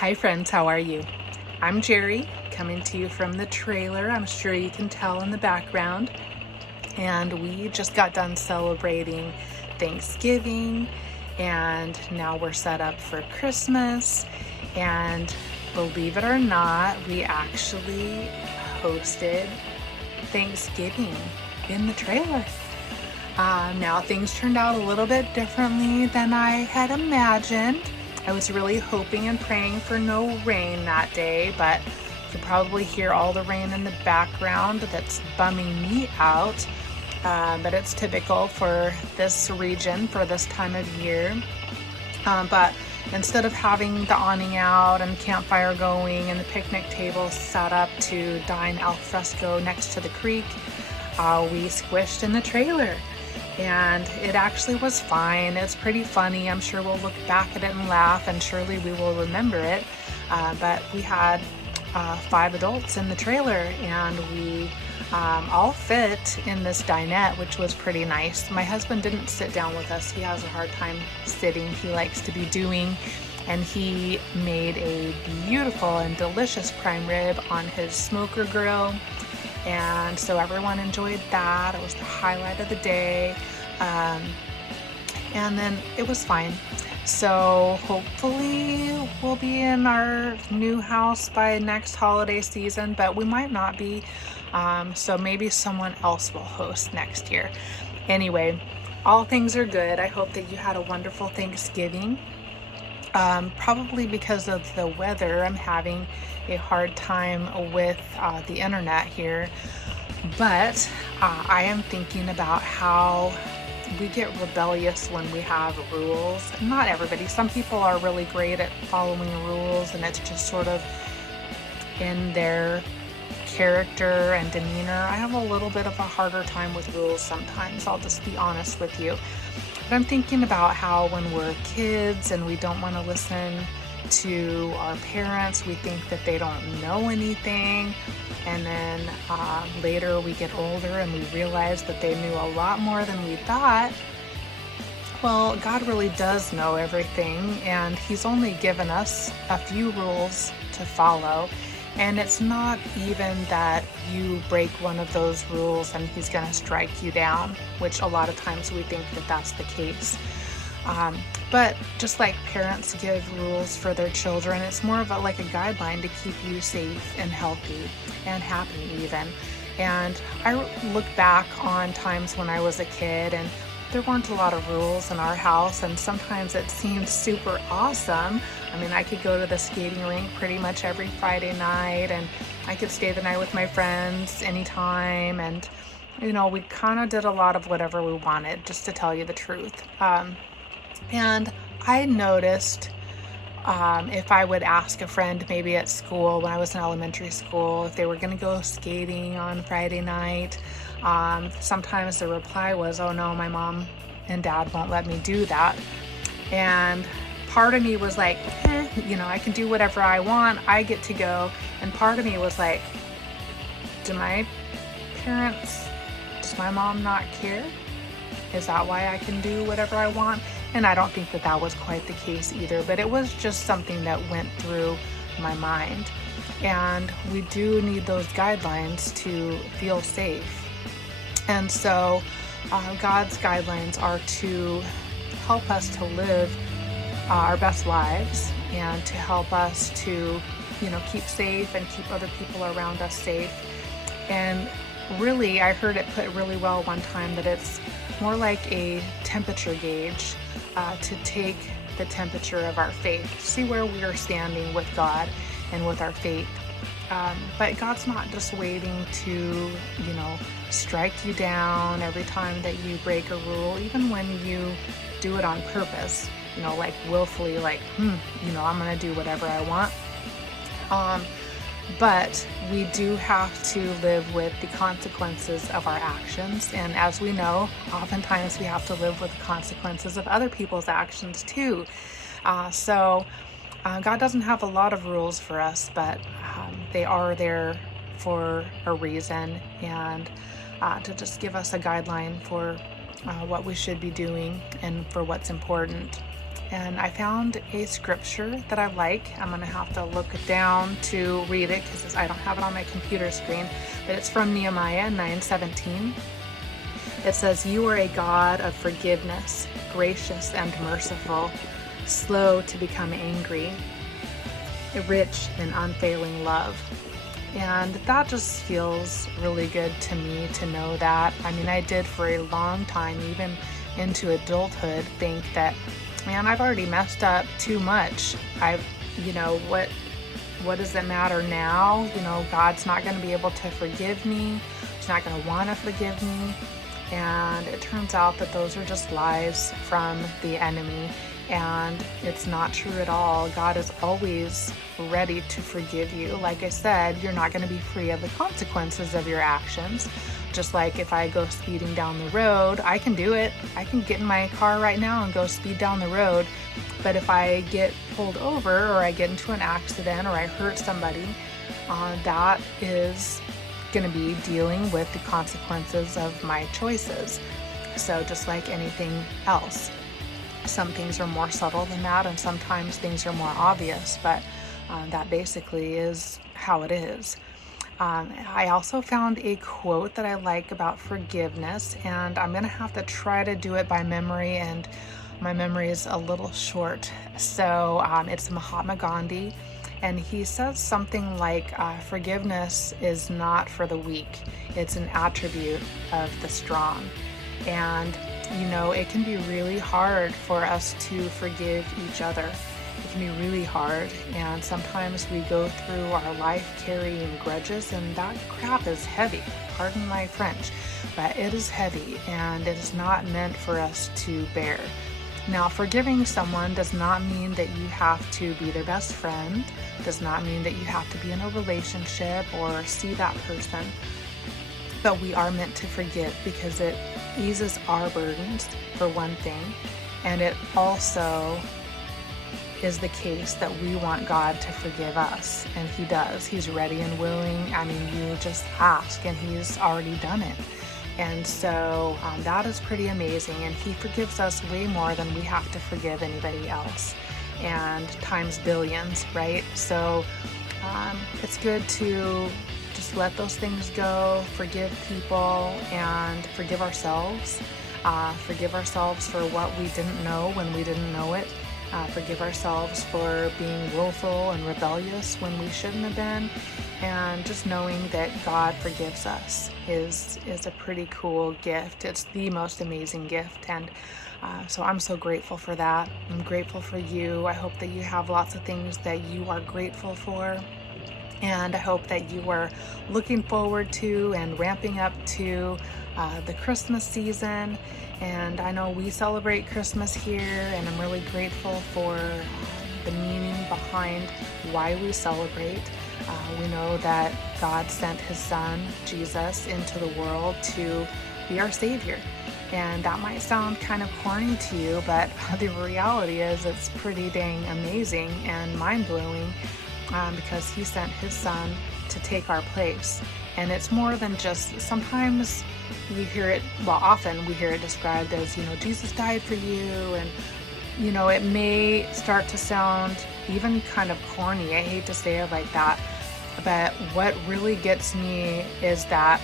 Hi friends, how are you? I'm Jerry, coming to you from the trailer. I'm sure you can tell in the background. And we just got done celebrating Thanksgiving, and now we're set up for Christmas. And believe it or not, we actually hosted Thanksgiving in the trailer. Now things turned out a little bit differently than I had imagined. I was really hoping and praying for no rain that day, but you can probably hear all the rain in the background. That's bumming me out. But it's typical for this region for this time of year. But instead of having the awning out and campfire going and the picnic table set up to dine al fresco next to the creek, we squished in the trailer. And it actually was fine. It's pretty funny. I'm sure we'll look back at it and laugh, and surely we will remember it. But we had 5 adults in the trailer, and we all fit in this dinette, which was pretty nice. My husband didn't sit down with us. He has a hard time sitting. He likes to be doing, and he made a beautiful and delicious prime rib on his smoker grill. And so everyone enjoyed that. It was the highlight of the day. And then it was fine. So hopefully we'll be in our new house by next holiday season, but we might not be. So maybe someone else will host next year. Anyway, all things are good. I hope that you had a wonderful Thanksgiving. Probably because of the weather, I'm having a hard time with the internet here. But I am thinking about how we get rebellious when we have rules. Not everybody. Some people are really great at following rules, and it's just sort of in their character and demeanor. I have a little bit of a harder time with rules sometimes. I'll just be honest with you. But I'm thinking about how when we're kids and we don't want to listen to our parents, we think that they don't know anything. And then later we get older and we realize that they knew a lot more than we thought. Well, God really does know everything, and He's only given us a few rules to follow. And it's not even that you break one of those rules and He's going to strike you down, which a lot of times we think that that's the case. But just like parents give rules for their children, it's more of like a guideline to keep you safe and healthy and happy even. And I look back on times when I was a kid, and there weren't a lot of rules in our house, and sometimes it seemed super awesome. I mean, I could go to the skating rink pretty much every Friday night, and I could stay the night with my friends anytime, and we kind of did a lot of whatever we wanted, just to tell you the truth. And I noticed if I would ask a friend maybe at school when I was in elementary school if they were going to go skating on Friday night, sometimes the reply was, "Oh no, my mom and dad won't let me do that." And part of me was like, I can do whatever I want. I get to go. And part of me was like, does my mom not care? Is that why I can do whatever I want? And I don't think that that was quite the case either, but it was just something that went through my mind. And we do need those guidelines to feel safe. And so God's guidelines are to help us to live our best lives and to help us to, keep safe and keep other people around us safe. And really, I heard it put really well one time that it's more like a temperature gauge to take the temperature of our faith, see where we are standing with God and with our faith. But God's not just waiting to, strike you down every time that you break a rule, even when you do it on purpose, like willfully, like, I'm going to do whatever I want. But we do have to live with the consequences of our actions. And as we know, oftentimes we have to live with the consequences of other people's actions too. So God doesn't have a lot of rules for us, but they are there for a reason, and to just give us a guideline for what we should be doing and for what's important. And I found a scripture that I like. I'm going to have to look down to read it because I don't have it on my computer screen, but it's from Nehemiah 9:17. It says, "You are a God of forgiveness, gracious and merciful, slow to become angry, rich in unfailing love." And that just feels really good to me to know that. I mean, I did for a long time, even into adulthood, think that, man, I've already messed up too much. What does it matter now? God's not going to be able to forgive me. He's not going to want to forgive me. And it turns out that those are just lies from the enemy, and it's not true at all. God is always ready to forgive you. Like I said, you're not going to be free of the consequences of your actions. Just like if I go speeding down the road, I can do it. I can get in my car right now and go speed down the road. But if I get pulled over, or I get into an accident, or I hurt somebody, that is going to be dealing with the consequences of my choices. So just like anything else, some things are more subtle than that, and sometimes things are more obvious, but that basically is how it is. I also found a quote that I like about forgiveness, and I'm going to have to try to do it by memory, and my memory is a little short. So it's Mahatma Gandhi, and he says something like, forgiveness is not for the weak, it's an attribute of the strong. And it can be really hard for us to forgive each other. It can be really hard, and sometimes we go through our life carrying grudges, and that crap is heavy. Pardon my French, but it is heavy, and it is not meant for us to bear. Now, forgiving someone does not mean that you have to be their best friend, does not mean that you have to be in a relationship or see that person, but we are meant to forgive because it eases our burdens, for one thing, and it also is the case that we want God to forgive us, and He does. He's ready and willing. I mean, you just ask, and He's already done it. And so that is pretty amazing, and He forgives us way more than we have to forgive anybody else, and times billions, right? So it's good to just let those things go, forgive people, and forgive ourselves. Forgive ourselves for what we didn't know when we didn't know it. Forgive ourselves for being willful and rebellious when we shouldn't have been. And just knowing that God forgives us is a pretty cool gift. It's the most amazing gift. And so I'm so grateful for that. I'm grateful for you. I hope that you have lots of things that you are grateful for. And I hope that you are looking forward to and ramping up to the Christmas season. And I know we celebrate Christmas here, and I'm really grateful for the meaning behind why we celebrate. We know that God sent His Son, Jesus, into the world to be our Savior. And that might sound kind of corny to you, but the reality is it's pretty dang amazing and mind-blowing, because He sent His Son to take our place. And it's more than just, sometimes you hear it, well, often we hear it described as, Jesus died for you, and it may start to sound even kind of corny. I hate to say it like that, but what really gets me is that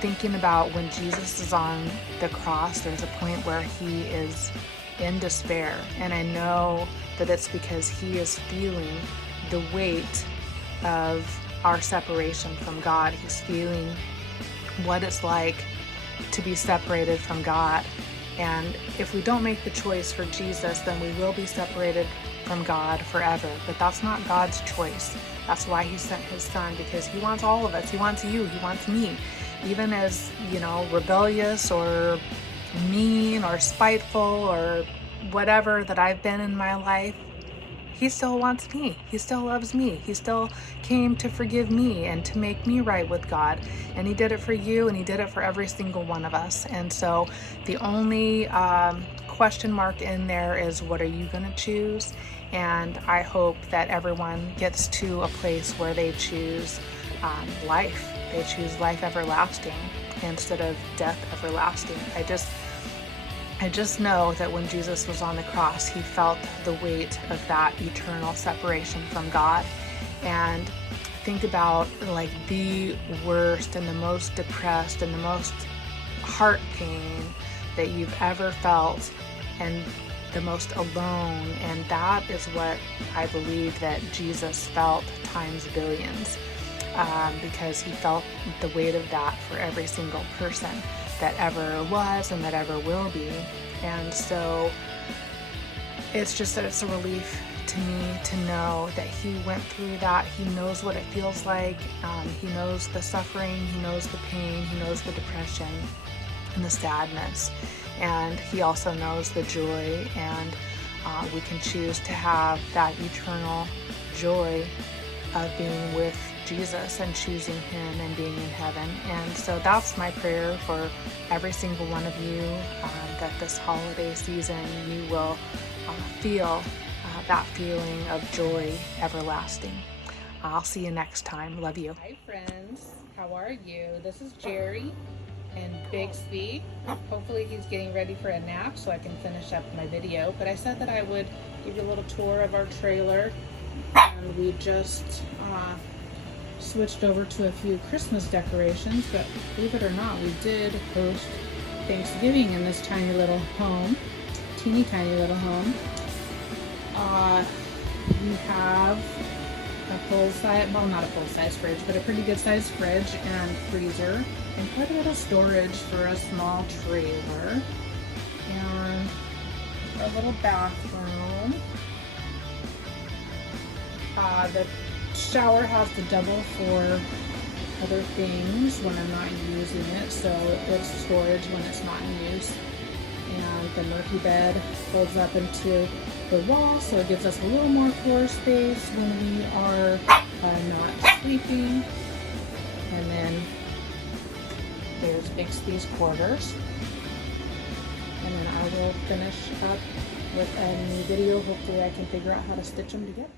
thinking about when Jesus is on the cross, there's a point where He is in despair, and I know that it's because He is feeling the weight of our separation from God. He's feeling what it's like to be separated from God. And if we don't make the choice for Jesus, then we will be separated from God forever. But that's not God's choice. That's why He sent His Son, because He wants all of us. He wants you. He wants me. Even as, rebellious or mean or spiteful or whatever that I've been in my life, He still wants me. He still loves me. He still came to forgive me and to make me right with God. And He did it for you, and He did it for every single one of us. And so the only question mark in there is, what are you going to choose? And I hope that everyone gets to a place where they choose life. They choose life everlasting instead of death everlasting. I just know that when Jesus was on the cross, he felt the weight of that eternal separation from God. And think about like the worst and the most depressed and the most heart pain that you've ever felt, and the most alone. And that is what I believe that Jesus felt times billions, because he felt the weight of that for every single person that ever was and that ever will be. And so it's just that it's a relief to me to know that he went through that. He knows what it feels like. He knows the suffering, he knows the pain, he knows the depression and the sadness, and he also knows the joy. And we can choose to have that eternal joy of being with Jesus and choosing him and being in heaven. And so that's my prayer for every single one of you, that this holiday season you will feel that feeling of joy everlasting. I'll see you next time. Love you. Hi friends, how are you? This is Jerry and Bixby. Hopefully he's getting ready for a nap so I can finish up my video, but I said that I would give you a little tour of our trailer. And we just switched over to a few Christmas decorations, but believe it or not, we did host Thanksgiving in this tiny little home, teeny tiny little home. We have a full-size, well, not a full-size fridge, but a pretty good-sized fridge and freezer, and quite a bit of storage for a small trailer, and our little bathroom. The shower has to double for other things when I'm not using it, so it's storage when it's not in use. And the Murphy bed folds up into the wall, so it gives us a little more floor space when we are not sleeping. And then there's Bixby's quarters. And then I will finish up with a new video. Hopefully I can figure out how to stitch them together.